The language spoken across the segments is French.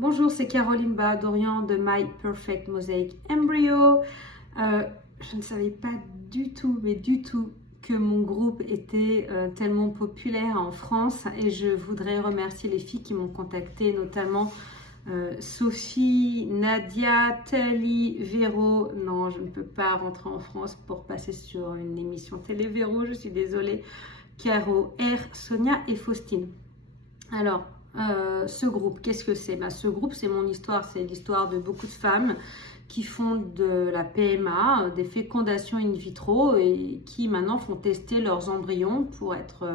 Bonjour, c'est Caroline Bahadorian de My Perfect Mosaic Embryo. Je ne savais pas du tout, que mon groupe était tellement populaire en France et je voudrais remercier les filles qui m'ont contactée, notamment Sophie, Nadia, Tali, Véro. Non, je ne peux pas rentrer en France pour passer sur une émission télé Véro, je suis désolée. Caro, R, Sonia et Faustine. Alors, ce groupe, qu'est-ce que c'est? Ce groupe, c'est mon histoire, c'est l'histoire de beaucoup de femmes qui font de la PMA, des fécondations in vitro et qui maintenant font tester leurs embryons pour être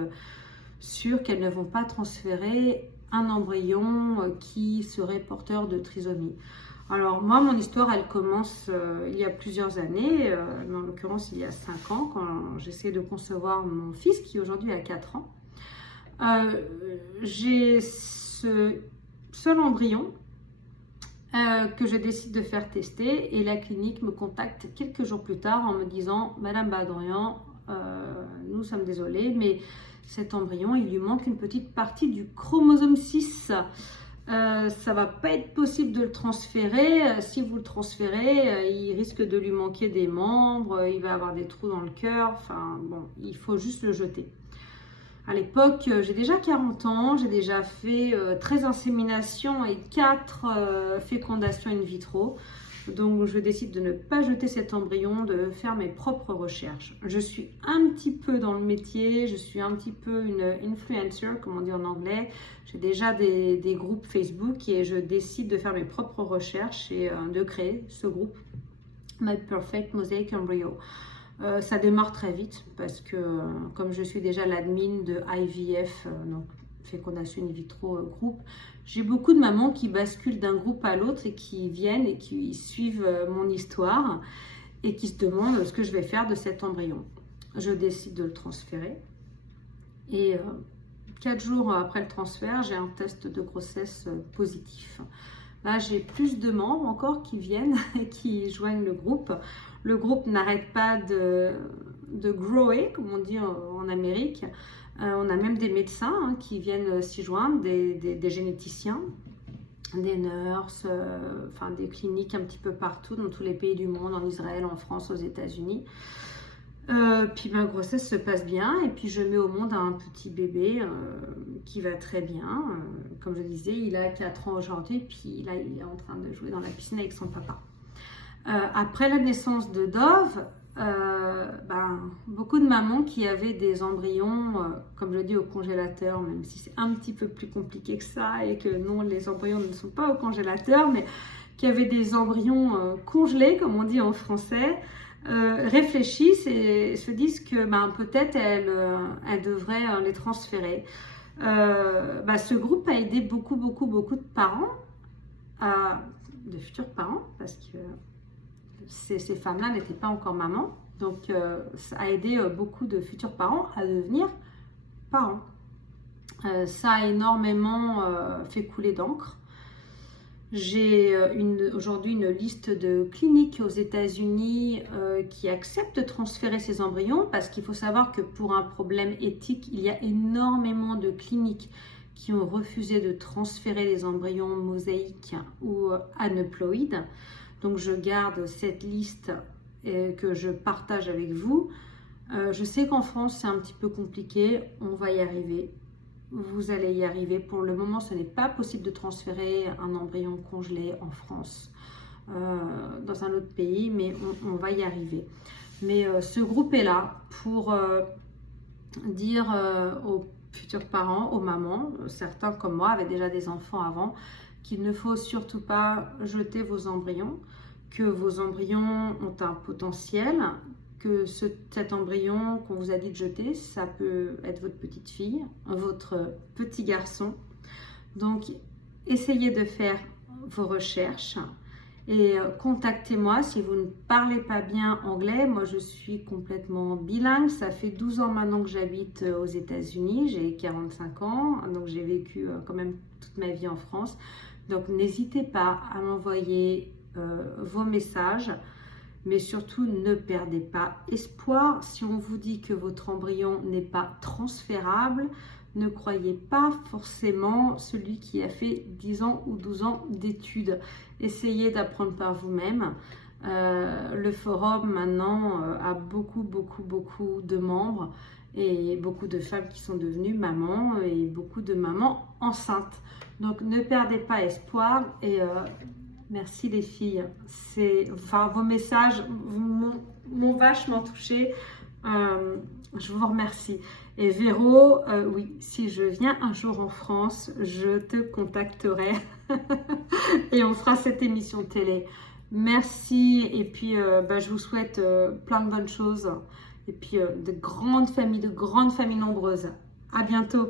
sûres qu'elles ne vont pas transférer un embryon qui serait porteur de trisomie. Alors moi, mon histoire, elle commence il y a plusieurs années, mais en l'occurrence il y a 5 ans, quand j'essaie de concevoir mon fils qui aujourd'hui a 4 ans. J'ai ce seul embryon que je décide de faire tester et la clinique me contacte quelques jours plus tard en me disant: Madame Bahadorian, nous sommes désolés, mais cet embryon, il lui manque une petite partie du chromosome 6. Ça va pas être possible de le transférer. Si vous le transférez, il risque de lui manquer des membres, il va avoir des trous dans le cœur. Enfin bon, il faut juste le jeter. À l'époque, j'ai déjà 40 ans, j'ai déjà fait 13 inséminations et 4 fécondations in vitro. Donc je décide de ne pas jeter cet embryon, de faire mes propres recherches. Je suis un petit peu dans le métier, je suis un petit peu une influencer, comme on dit en anglais. J'ai déjà des groupes Facebook et je décide de faire mes propres recherches et de créer ce groupe My Perfect Mosaic Embryo. Ça démarre très vite parce que comme je suis déjà l'admin de IVF, donc fécondation in vitro groupe, j'ai beaucoup de mamans qui basculent d'un groupe à l'autre et qui viennent et qui suivent mon histoire et qui se demandent ce que je vais faire de cet embryon. Je décide de le transférer et 4 jours après le transfert, j'ai un test de grossesse positif. Là, j'ai plus de membres encore qui viennent et qui joignent le groupe. Le groupe n'arrête pas de grower, comme on dit en Amérique. On a même des médecins qui viennent s'y joindre, des généticiens, des nurses, enfin des cliniques un petit peu partout, dans tous les pays du monde, en Israël, en France, aux États-Unis. Puis ma grossesse se passe bien et puis je mets au monde un petit bébé qui va très bien. Comme je disais, il a 4 ans aujourd'hui, puis là il est en train de jouer dans la piscine avec son papa. Après la naissance de Dove, beaucoup de mamans qui avaient des embryons, comme je dis, au congélateur, même si c'est un petit peu plus compliqué que ça et que non, les embryons ne sont pas au congélateur, mais qui avaient des embryons congelés, comme on dit en français, réfléchissent et se disent que peut-être elles devraient les transférer. Ce groupe a aidé beaucoup de parents, de futurs parents, parce que ces femmes-là n'étaient pas encore mamans. Donc, ça a aidé beaucoup de futurs parents à devenir parents. Ça a énormément fait couler d'encre. J'ai aujourd'hui une liste de cliniques aux États-Unis qui acceptent de transférer ces embryons parce qu'il faut savoir que pour un problème éthique, il y a énormément de cliniques qui ont refusé de transférer les embryons mosaïques ou aneuploïdes. Donc je garde cette liste que je partage avec vous. Je sais qu'en France c'est un petit peu compliqué, on va y arriver. Vous allez y arriver. Pour le moment, ce n'est pas possible de transférer un embryon congelé en France, dans un autre pays, mais on va y arriver. Mais ce groupe est là pour dire aux futurs parents, aux mamans, certains comme moi avaient déjà des enfants avant, qu'il ne faut surtout pas jeter vos embryons, que vos embryons ont un potentiel, que cet embryon qu'on vous a dit de jeter, ça peut être votre petite fille, votre petit garçon. Donc, essayez de faire vos recherches et contactez-moi si vous ne parlez pas bien anglais. Moi, je suis complètement bilingue. Ça fait 12 ans maintenant que j'habite aux États-Unis. J'ai 45 ans, donc j'ai vécu quand même toute ma vie en France. Donc, n'hésitez pas à m'envoyer vos messages. Mais surtout, ne perdez pas espoir. Si on vous dit que votre embryon n'est pas transférable, Ne croyez pas forcément celui qui a fait 10 ans ou 12 ans d'études. Essayez d'apprendre par vous-même. Le forum maintenant a beaucoup de membres et beaucoup de femmes qui sont devenues mamans et beaucoup de mamans enceintes. Donc ne perdez pas espoir et merci les filles. Vos messages m'ont vachement touchée. Je vous remercie. Et Véro, oui, si je viens un jour en France, je te contacterai et on fera cette émission télé. Merci et puis je vous souhaite plein de bonnes choses et puis de grandes familles nombreuses. À bientôt.